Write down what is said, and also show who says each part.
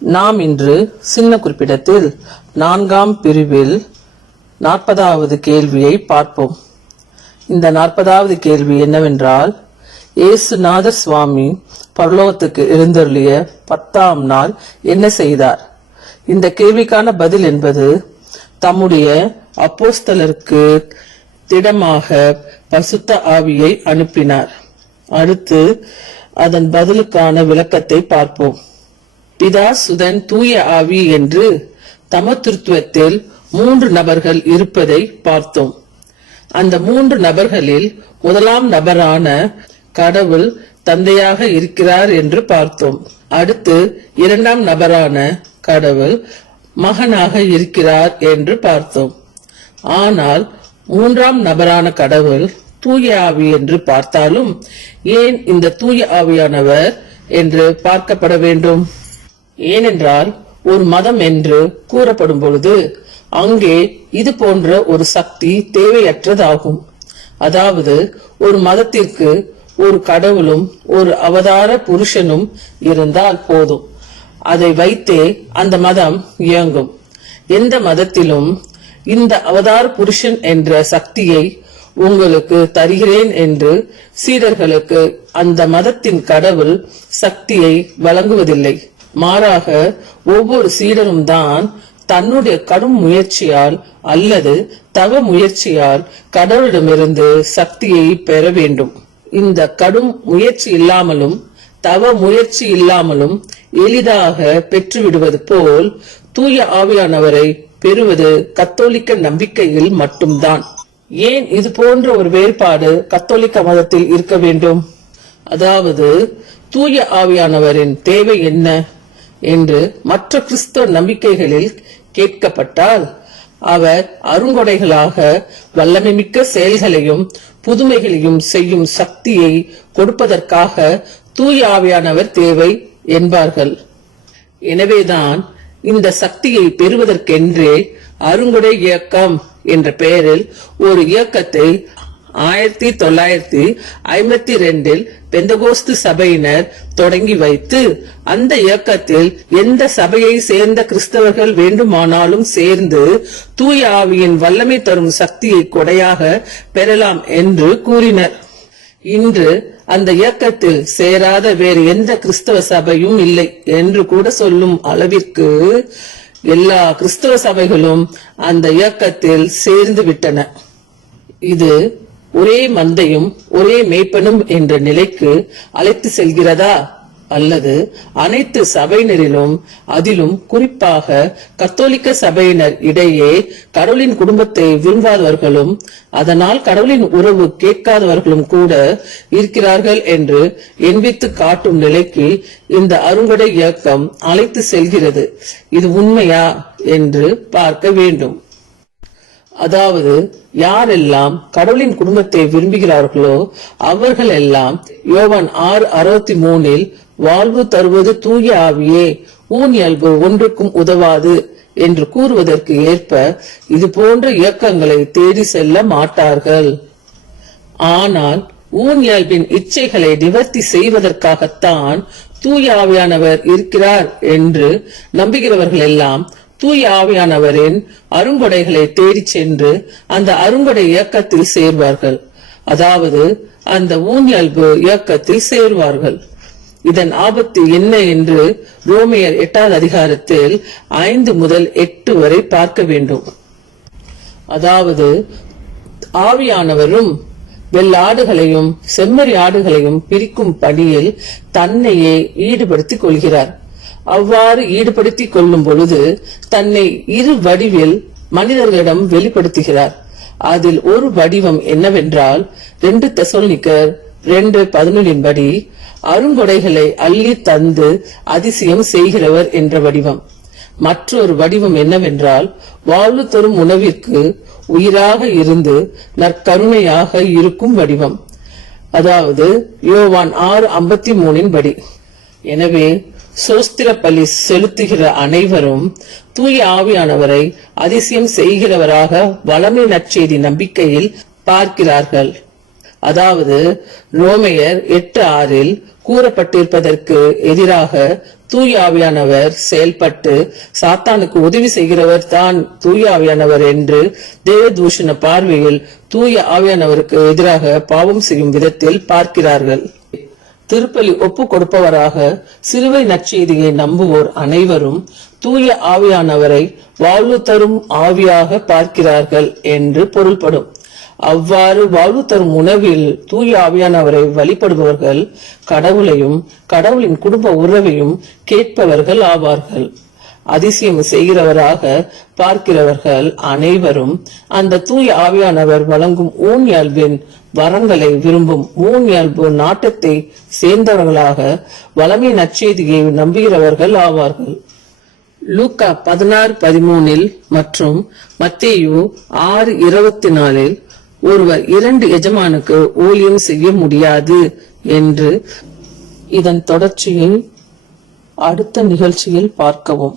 Speaker 1: நாம் இன்று சின்ன குறிப்பிடத்தில் நான்காம் பிரிவில் நாற்பதாவது கேள்வியை பார்ப்போம். இந்த நாற்பதாவது கேள்வி என்னவென்றால் இயேசுநாதர் சுவாமி பரலோகத்துக்கு எழுந்தருளிய பத்தாம் நாள் என்ன செய்தார்? இந்த கேள்விக்கான பதில் என்பது தம்முடைய அப்போஸ்தலருக்கு திடமாக பசுத்த ஆவியை அனுப்பினார். அடுத்து அதன் பதிலுக்கான விளக்கத்தை பார்ப்போம். பிதா சுதன் தூய ஆவி என்று தமத்திருத்துவத்தில் மூன்று நபர்கள் இருப்பதை பார்த்தோம். அந்த மூன்று நபர்களில் முதலாம் நபரான கடவுள் தந்தையாக இருக்கிறார் என்று பார்த்தோம். அடுத்து இரண்டாம் நபரான கடவுள் மகனாக இருக்கிறார் என்று பார்த்தோம். ஆனால் மூன்றாம் நபரான கடவுள் தூய ஆவி என்று பார்த்தாலும் ஏன் இந்த தூய ஆவியானவர் என்று பார்க்கப்பட வேண்டும்? ஏனென்றால் ஒரு மதம் என்று கூறப்படும் பொழுது அங்கே இது போன்ற ஒரு சக்தி தேவையற்றதாகும். அதாவது ஒரு மதத்திற்கு ஒரு கடவுளும் ஒரு அவதார புருஷனும் இருந்தால் போதும். அதை வைத்தே அந்த மதம் இயங்கும். எந்த மதத்திலும் இந்த அவதார புருஷன் என்ற சக்தியை உங்களுக்கு தருகிறேன் என்று சீடர்களுக்கு அந்த மதத்தின் கடவுள் சக்தியை வழங்குவதில்லை. மாறாக ஒவ்வொரு சீடரும் தான் தன்னுடைய கடும் முயற்சியால் அல்லது தவ முயற்சியால் கடவுளிடமிருந்து சக்தியை பெற வேண்டும். இந்த கடும் முயற்சி இல்லாமலும் தவ முயற்சி இல்லாமலும் எளிதாக பெற்றுவிடுவது போல் தூய ஆவியானவரை பெறுவது கத்தோலிக்க நம்பிக்கையில் மட்டும்தான். ஏன் இது போன்ற ஒரு வேறுபாடு கத்தோலிக்க மதத்தில் இருக்க வேண்டும்? அதாவது தூய ஆவியானவரின் தேவை என்ன? என்று மற்ற கிறிஸ்தவ நம்பிக்கைகளில் கேட்கப்பட்டால் அவர் அருங்கொடைகளாக வல்லமைமிக்க செயல்களையும் புதுமைகளையும் செய்யும் சக்தியை கொடுப்பதற்காக தூய ஆவியானவர் தேவை என்பார்கள். எனவேதான் இந்த சக்தியை பெறுவதற்கென்றே அருங்குடை இயக்கம் என்ற பெயரில் ஒரு இயக்கத்தை ஆயிரத்தி தொள்ளாயிரத்தி ஐம்பத்தி ரெண்டில் பெந்தகோஸ்து சபையினர் தொடங்கி வைத்து அந்த இயக்கத்தில் எந்த சபையை சேர்ந்த கிறிஸ்தவர்கள் வேண்டுமானாலும் சேர்ந்து தூய ஆவியின் வல்லமை தரும் சக்தியை கொடையாக பெறலாம் என்று கூறினர். இன்று அந்த இயக்கத்தில் சேராத வேறு எந்த கிறிஸ்தவ சபையும் இல்லை என்று கூட சொல்லும் அளவிற்கு எல்லா கிறிஸ்தவ சபைகளும் அந்த இயக்கத்தில் சேர்ந்து விட்டன. இது ஒரே மந்தையும் ஒரே மேய்ப்பனும் என்ற நிலைக்கு அழைத்து செல்கிறதா? அல்லது அனைத்து சபையினரிலும் அதிலும் குறிப்பாக கத்தோலிக்க சபையினர் இடையே கடவுளின் குடும்பத்தை விரும்பாதவர்களும் அதனால் கடவுளின் உறவு கேட்காதவர்களும் கூட இருக்கிறார்கள் என்று எண்பித்து காட்டும் நிலைக்கு இந்த அருங்கடை இயக்கம் அழைத்து செல்கிறது. இது உண்மையா? என்று பார்க்க வேண்டும். அதாவது யாரெல்லாம் கடவுளின் குடும்பத்தை விரும்புகிறார்களோ அவர்கள் எல்லாம் யோவான் ஆறு அறுபத்தி மூணில் வாழ்வு தருவது தூய ஆவியே ஊன் இயல்பு ஒன்றுக்கும் உதவாது என்று கூறுவதற்கு ஏற்ப இது போன்ற இயக்கங்களை தேடி செல்ல மாட்டார்கள். ஆனால் ஊன் இயல்பின் இச்சைகளை நிவர்த்தி செய்வதற்காகத்தான் தூய ஆவியானவர் இருக்கிறார் என்று நம்புகிறவர்கள் எல்லாம் தூய ஆவியானவரின் அருங்கொடைகளை தேடி சென்று அந்த அருங்கொடை இயக்கத்தில் சேர்வார்கள். அதாவது அந்த ஊன்யல்பு இயக்கத்தில் சேர்வார்கள். இதன் ஆபத்து என்ன என்று ரோமியர் எட்டாவது அதிகாரத்தில் ஐந்து முதல் எட்டு வரை பார்க்க வேண்டும். அதாவது ஆவியானவரும் வெள்ளாடுகளையும் செம்மறி ஆடுகளையும் பிரிக்கும் பணியில் தன்னையே ஈடுபடுத்திக் கொள்கிறார். அவ்வாறு ஈடுபடுத்திக் கொள்ளும் பொழுது தன்னை இரு வடிவில் மனிதர்களிடம் வெளிப்படுத்துகிறார். அதில் ஒரு வடிவம் என்னவென்றால் ரெண்டு தெசோனிக்கர் ரெண்டு பதினொன்றின் படி அருங்கொடைகளை அள்ளி தந்து அதிசயம் செய்கிறவர் என்ற வடிவம். மற்றொரு வடிவம் என்னவென்றால் வாழ்வு தரும் உணவிற்கு உயிராக இருந்து நற்கருணையாக இருக்கும் வடிவம். அதாவது யோவான் ஆறு ஐம்பத்தி மூணின் படி எனவே சோஸ்திர பலி செலுத்துகிற அனைவரும் தூய ஆவியானவரை அதிசயம் செய்கிறவராக வளமை நற்செய்தி நம்பிக்கையில் பார்க்கிறார்கள். அதாவது ரோமையர் எட்டு ஆறில் கூறப்பட்டிருப்பதற்கு எதிராக தூயாவியானவர் செயல்பட்டு சாத்தானுக்கு உதவி செய்கிறவர் தான் தூய ஆவியானவர் என்று தேவதூஷண பார்வையில் தூய ஆவியானவருக்கு எதிராக பாவம் செய்யும் விதத்தில் பார்க்கிறார்கள். திருப்பலி ஒப்பு கொடுப்பவராக சிலுவை நற்செய்தியை நம்புவோர் அனைவரும் தூய ஆவியானவரை வாழ்வு தரும் ஆவியாக பார்க்கிறார்கள் என்று பொருள்படும். அவ்வாறு வாழ்வு தரும் உணவில் தூய ஆவியானவரை வழிபடுபவர்கள் கடவுளையும் கடவுளின் குடும்ப உறவையும் கேட்பவர்கள் ஆவார்கள். அதிசயம் செய்கிறவராக பார்க்கிறவர்கள் அனைவரும் அந்த தூய ஆவியானவர் வழங்கும் ஊன்யல்பின் வரங்களை விரும்பும் ஊன்யல்பு நாட்டத்தை சேர்ந்தவர்களாக வளமை நற்செய்தியை நம்புகிறவர்கள் ஆவார்கள். லூக்கா பதினாறு பதிமூனில் மற்றும் மத்தேயு ஆறு இருபத்தி நாலில் ஒருவர் இரண்டு எஜமானுக்கு ஊழியம் செய்ய முடியாது என்று இதன் தொடர்ச்சியை அடுத்த நிகழ்ச்சியில் பார்க்கவும்.